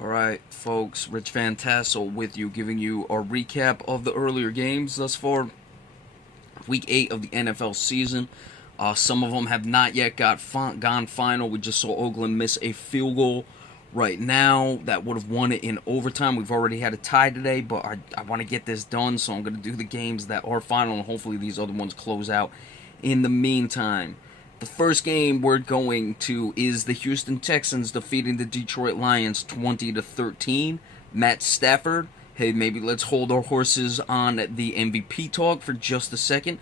Alright, folks, Rich Van Tassel with you, giving you a recap of the earlier games thus far. Week 8 of the NFL season. Some of them have not yet gone final. We just saw Oakland miss a field goal right now that would have won it in overtime. We've already had a tie today, but I want to get this done, so I'm going to do the games that are final, and hopefully these other ones close out in the meantime. The first game we're going to is the Houston Texans defeating the Detroit Lions 20-13. Matt Stafford. Hey, maybe let's hold our horses on the MVP talk for just a second.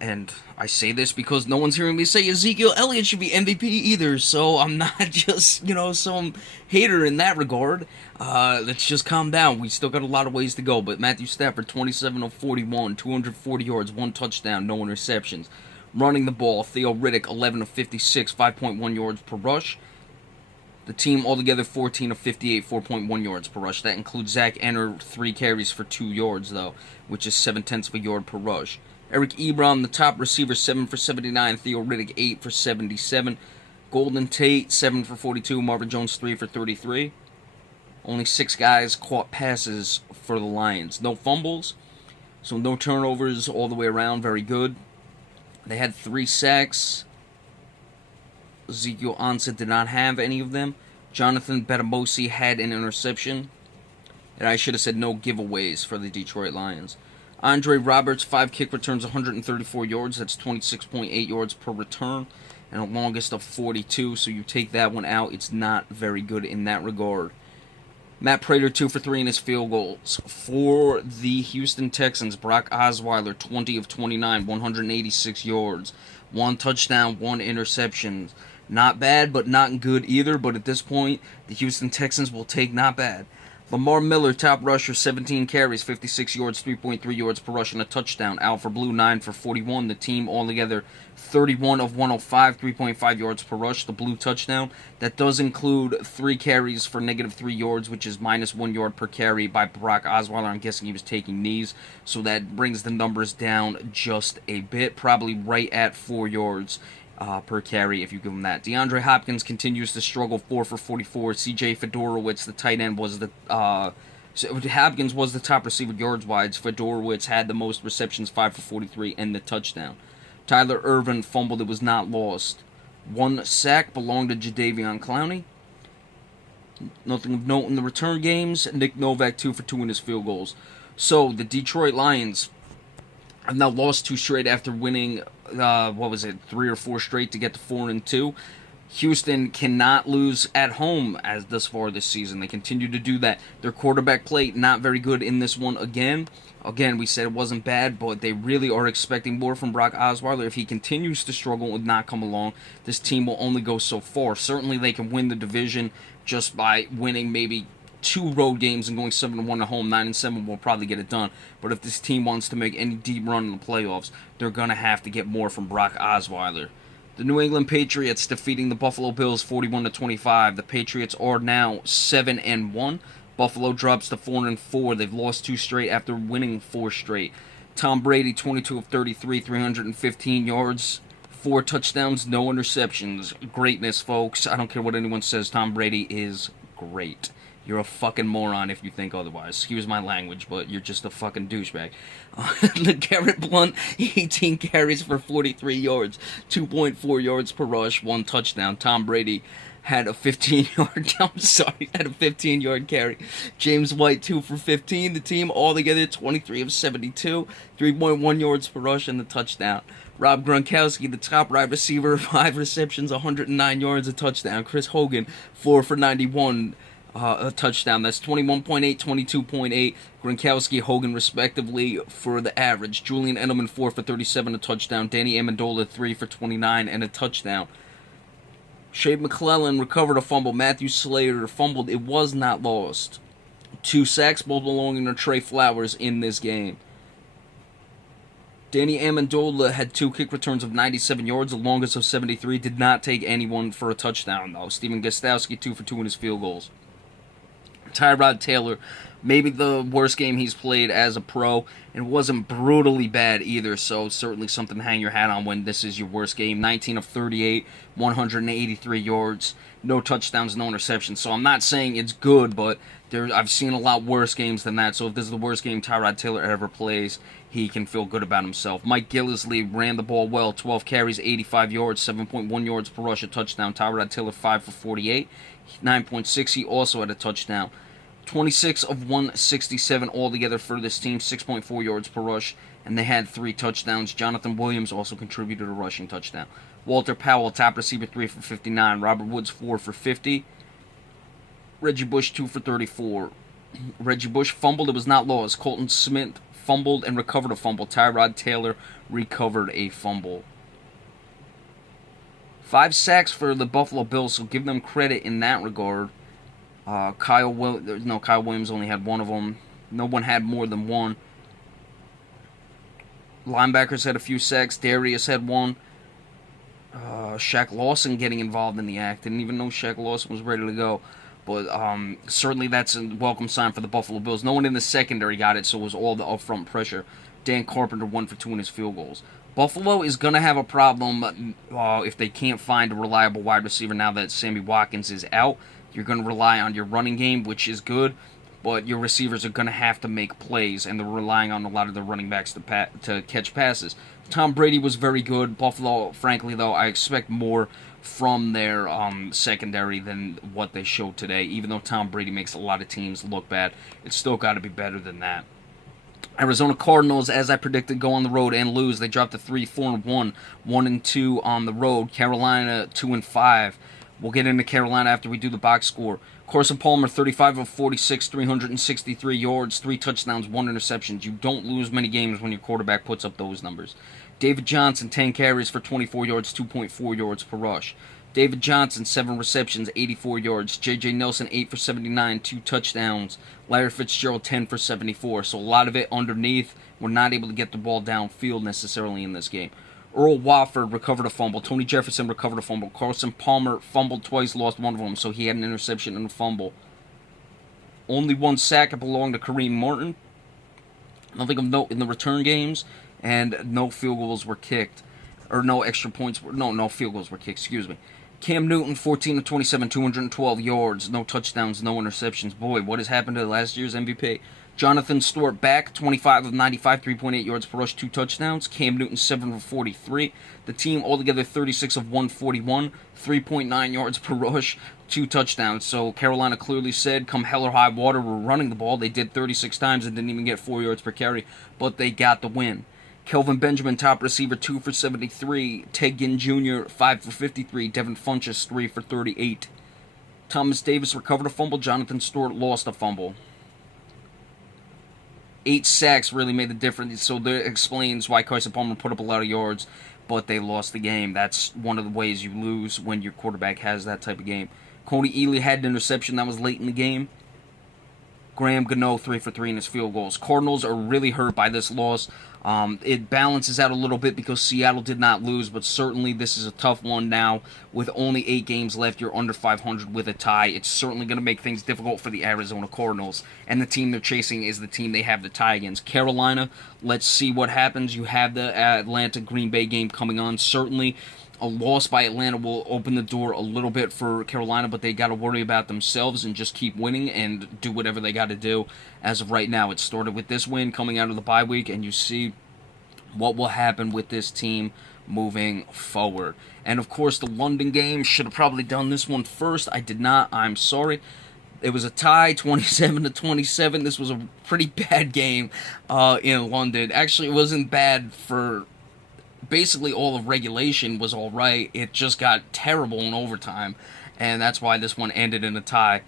And I say this because no one's hearing me say Ezekiel Elliott should be MVP either, so I'm not just, some hater in that regard. Let's just calm down. We still got a lot of ways to go, but Matthew Stafford, 27 of 41, 240 yards, 1 touchdown, no interceptions. Running the ball, Theo Riddick, 11 of 56, 5.1 yards per rush. The team altogether 14 of 58, 4.1 yards per rush. That includes Zach Enner, 3 carries for 2 yards, though, which is 0.7 of a yard per rush. Eric Ebron, the top receiver, 7 for 79. Theo Riddick, 8 for 77. Golden Tate, 7 for 42. Marvin Jones, 3 for 33. Only 6 guys caught passes for the Lions. No fumbles, so no turnovers all the way around. Very good. They had 3 sacks. Ezekiel Ansah did not have any of them. Jonathan Batamosi had an interception. And I should have said no giveaways for the Detroit Lions. Andre Roberts, 5 kick returns, 134 yards. That's 26.8 yards per return. And a longest of 42. So you take that one out. It's not very good in that regard. Matt Prater, 2 for 3 in his field goals. For the Houston Texans, Brock Osweiler, 20 of 29, 186 yards. 1 touchdown, 1 interception. Not bad, but not good either. But at this point, the Houston Texans will take not bad. Lamar Miller, top rusher, 17 carries, 56 yards, 3.3 yards per rush, and a touchdown. Alfred Blue, 9 for 41. The team altogether 31 of 105, 3.5 yards per rush. The Blue touchdown. That does include 3 carries for -3 yards, which is -1 yard per carry by Brock Osweiler. I'm guessing he was taking knees, so that brings the numbers down just a bit, probably right at 4 yards. Per carry, if you give him that. DeAndre Hopkins continues to struggle, 4 for 44. CJ Fedorowicz, the tight end, was Hopkins was the top receiver yards-wise. Fedorowicz had the most receptions, 5 for 43, and the touchdown. Tyler Ervin fumbled. It was not lost. 1 sack belonged to Jadeveon Clowney. Nothing of note in the return games. Nick Novak, 2 for 2 in his field goals. So, the Detroit Lions have now lost 2 straight after winning 3 or 4 straight to get to 4-2. Houston cannot lose at home as thus far this season. They continue to do that. Their quarterback play not very good in this one again. Again, we said it wasn't bad, but they really are expecting more from Brock Osweiler. If he continues to struggle and not come along, this team will only go so far. Certainly they can win the division just by winning maybe 2 road games and going 7-1 at home. 9-7 will probably get it done. But if this team wants to make any deep run in the playoffs, they're going to have to get more from Brock Osweiler. The New England Patriots defeating the Buffalo Bills 41-25. The Patriots are now 7-1. Buffalo drops to 4-4. They've lost 2 straight after winning 4 straight. Tom Brady, 22 of 33, 315 yards, 4 touchdowns, no interceptions. Greatness, folks. I don't care what anyone says. Tom Brady is great. You're a fucking moron if you think otherwise. Excuse my language, but you're just a fucking douchebag. Garrett Blunt, 18 carries for 43 yards, 2.4 yards per rush, 1 touchdown. Tom Brady had a 15-yard carry. James White, 2 for 15. The team altogether 23 of 72, 3.1 yards per rush, and the touchdown. Rob Gronkowski, the top wide receiver, 5 receptions, 109 yards, a touchdown. Chris Hogan, 4 for 91. A touchdown. That's 21.8, 22.8. Gronkowski, Hogan, respectively, for the average. Julian Edelman, 4 for 37, a touchdown. Danny Amendola, 3 for 29, and a touchdown. Shea McClellan recovered a fumble. Matthew Slater fumbled. It was not lost. 2 sacks, both belonging to Trey Flowers in this game. Danny Amendola had 2 kick returns of 97 yards, the longest of 73. Did not take anyone for a touchdown, though. Stephen Gostowski, 2 for 2 in his field goals. Tyrod Taylor, maybe the worst game he's played as a pro. It wasn't brutally bad either, so certainly something to hang your hat on when this is your worst game. 19 of 38, 183 yards, no touchdowns, no interceptions. So I'm not saying it's good, but I've seen a lot worse games than that. So if this is the worst game Tyrod Taylor ever plays, he can feel good about himself. Mike Gillislee ran the ball well, 12 carries, 85 yards, 7.1 yards per rush, a touchdown. Tyrod Taylor 5 for 48, 9.6. He also had a touchdown. 26 of 167 altogether for this team, 6.4 yards per rush, and they had 3 touchdowns. Jonathan Williams also contributed a rushing touchdown. Walter Powell, top receiver, 3 for 59. Robert Woods, 4 for 50. Reggie Bush, 2 for 34. Reggie Bush fumbled. It was not lost. Colton Smith fumbled and recovered a fumble. Tyrod Taylor recovered a fumble. 5 sacks for the Buffalo Bills, so give them credit in that regard. Kyle Williams only had 1 of them. No one had more than 1. Linebackers had a few sacks. Darius had 1. Shaq Lawson getting involved in the act. Didn't even know Shaq Lawson was ready to go. But certainly that's a welcome sign for the Buffalo Bills. No one in the secondary got it, so it was all the upfront pressure. Dan Carpenter 1 for 2 in his field goals. Buffalo is going to have a problem if they can't find a reliable wide receiver now that Sammy Watkins is out. You're going to rely on your running game, which is good, but your receivers are going to have to make plays, and they're relying on a lot of the running backs to catch passes. Tom Brady was very good. Buffalo, frankly, though, I expect more from their secondary than what they showed today. Even though Tom Brady makes a lot of teams look bad, it's still got to be better than that. Arizona Cardinals, as I predicted, go on the road and lose. They dropped to 3-4-1, 1-2 on the road. Carolina 2-5. We'll get into Carolina after we do the box score. Carson Palmer, 35 of 46, 363 yards, 3 touchdowns, 1 interception. You don't lose many games when your quarterback puts up those numbers. David Johnson, 10 carries for 24 yards, 2.4 yards per rush. David Johnson, 7 receptions, 84 yards. J.J. Nelson, 8 for 79, 2 touchdowns. Larry Fitzgerald, 10 for 74. So a lot of it underneath. We're not able to get the ball downfield necessarily in this game. Earl Wofford recovered a fumble. Tony Jefferson recovered a fumble. Carson Palmer fumbled twice, lost 1 of them, so he had an interception and a fumble. Only 1 sack. It belonged to Kareem Martin. Nothing of note in the return games, and no field goals were kicked. Or no extra points. No field goals were kicked, excuse me. Cam Newton, 14 of 27, 212 yards, no touchdowns, no interceptions. Boy, what has happened to last year's MVP? Jonathan Stewart back, 25 of 95, 3.8 yards per rush, 2 touchdowns. Cam Newton, 7 of 43. The team altogether 36 of 141, 3.9 yards per rush, 2 touchdowns. So Carolina clearly said, come hell or high water, we're running the ball. They did 36 times and didn't even get 4 yards per carry, but they got the win. Kelvin Benjamin, top receiver, 2 for 73. Ted Ginn Jr., 5 for 53. Devin Funchess, 3 for 38. Thomas Davis recovered a fumble. Jonathan Stewart lost a fumble. 8 sacks really made the difference, so that explains why Carson Palmer put up a lot of yards, but they lost the game. That's one of the ways you lose when your quarterback has that type of game. Cody Ealy had an interception that was late in the game. Graham Gano, 3 for 3 in his field goals. Cardinals are really hurt by this loss. It balances out a little bit because Seattle did not lose, but certainly this is a tough one now. With only 8 games left, you're under 500 with a tie. It's certainly going to make things difficult for the Arizona Cardinals, and the team they're chasing is the team they have the tie against. Carolina, let's see what happens. You have the Atlanta-Green Bay game coming on. Certainly a loss by Atlanta will open the door a little bit for Carolina, but they got to worry about themselves and just keep winning and do whatever they got to do. As of right now, it started with this win coming out of the bye week, and you see what will happen with this team moving forward. And of course, the London game, should have probably done this one first. I did not. I'm sorry. It was a tie, 27-27. This was a pretty bad game in London. Actually, it wasn't bad for basically all of regulation was all right. It just got terrible in overtime, and that's why this one ended in a tie.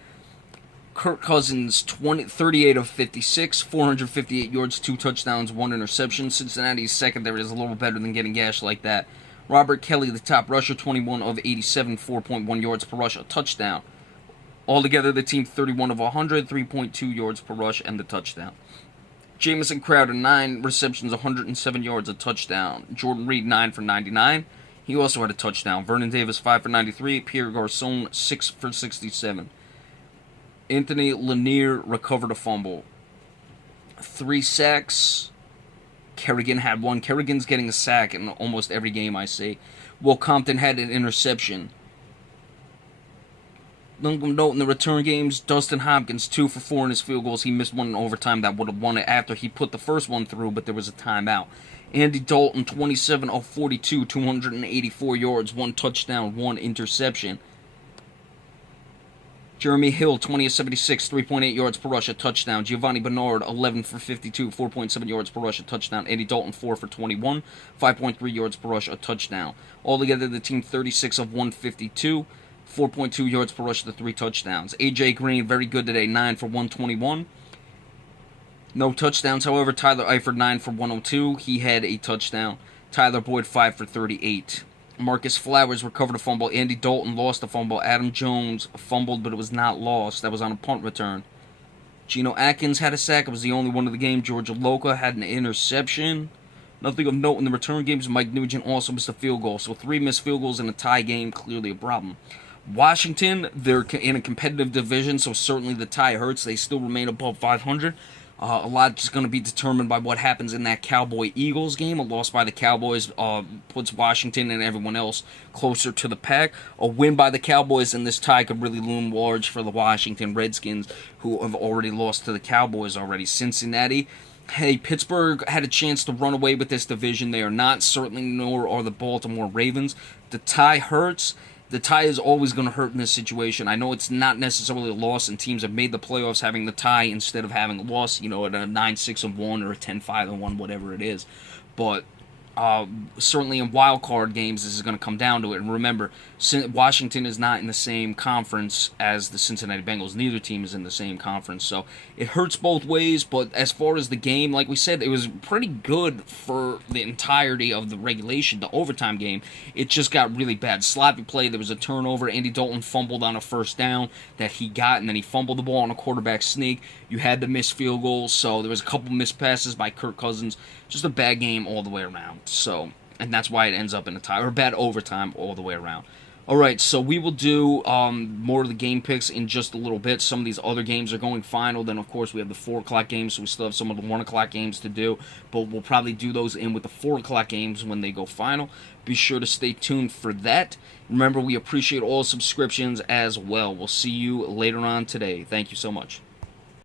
Kirk Cousins, 38 of 56, 458 yards, 2 touchdowns, 1 interception. Cincinnati's secondary is a little better than getting gashed like that. Robert Kelly, the top rusher, 21 of 87, 4.1 yards per rush, a touchdown. Altogether, the team 31 of 100, 3.2 yards per rush, and the touchdown. Jamison Crowder, 9 receptions, 107 yards, a touchdown. Jordan Reed, 9 for 99. He also had a touchdown. Vernon Davis, 5 for 93. Pierre Garçon, 6 for 67. Anthony Lanier recovered a fumble. 3 sacks. Kerrigan had 1. Kerrigan's getting a sack in almost every game I see. Will Compton had an interception. Note in the return games, Dustin Hopkins 2 for 4 in his field goals. He missed one in overtime that would have won it after he put the first one through, but there was a timeout. Andy Dalton 27 of 42, 284 yards, 1 touchdown, 1 interception. Jeremy Hill 20 of 76, 3.8 yards per rush, a touchdown. Giovanni Bernard 11 for 52, 4.7 yards per rush, a touchdown. Andy Dalton 4 for 21, 5.3 yards per rush, a touchdown. Altogether, the team 36 of 152. 4.2 yards per rush to 3 touchdowns. A.J. Green, very good today, 9 for 121. No touchdowns, however. Tyler Eifert, 9 for 102. He had a touchdown. Tyler Boyd, 5 for 38. Marcus Flowers recovered a fumble. Andy Dalton lost a fumble. Adam Jones fumbled, but it was not lost. That was on a punt return. Geno Atkins had a sack. It was the only one of the game. Georgia Loca had an interception. Nothing of note in the return games. Mike Nugent also missed a field goal. So 3 missed field goals in a tie game. Clearly a problem. Washington, they're in a competitive division, so certainly the tie hurts. They still remain above 500. A lot is going to be determined by what happens in that Cowboy-Eagles game. A loss by the Cowboys puts Washington and everyone else closer to the pack. A win by the Cowboys in this tie could really loom large for the Washington Redskins, who have already lost to the Cowboys already. Cincinnati, hey, Pittsburgh had a chance to run away with this division. They are not, certainly nor are the Baltimore Ravens. The tie hurts. The tie is always going to hurt in this situation. I know it's not necessarily a loss, and teams have made the playoffs having the tie instead of having a loss, at a 9-6-1 or a 10-5-1, whatever it is. But certainly in wild card games, this is going to come down to it. And remember, Washington is not in the same conference as the Cincinnati Bengals. Neither team is in the same conference, so it hurts both ways. But as far as the game, like we said, it was pretty good for the entirety of the regulation, the overtime game. It just got really bad. Sloppy play. There was a turnover. Andy Dalton fumbled on a first down that he got, and then he fumbled the ball on a quarterback sneak. You had to miss field goals, so there was a couple missed passes by Kirk Cousins. Just a bad game all the way around. So, and that's why it ends up in a tie, or bad overtime all the way around. Alright, so we will do more of the game picks in just a little bit. Some of these other games are going final. Then, of course, we have the 4 o'clock games, so we still have some of the 1 o'clock games to do. But we'll probably do those in with the 4 o'clock games when they go final. Be sure to stay tuned for that. Remember, we appreciate all subscriptions as well. We'll see you later on today. Thank you so much.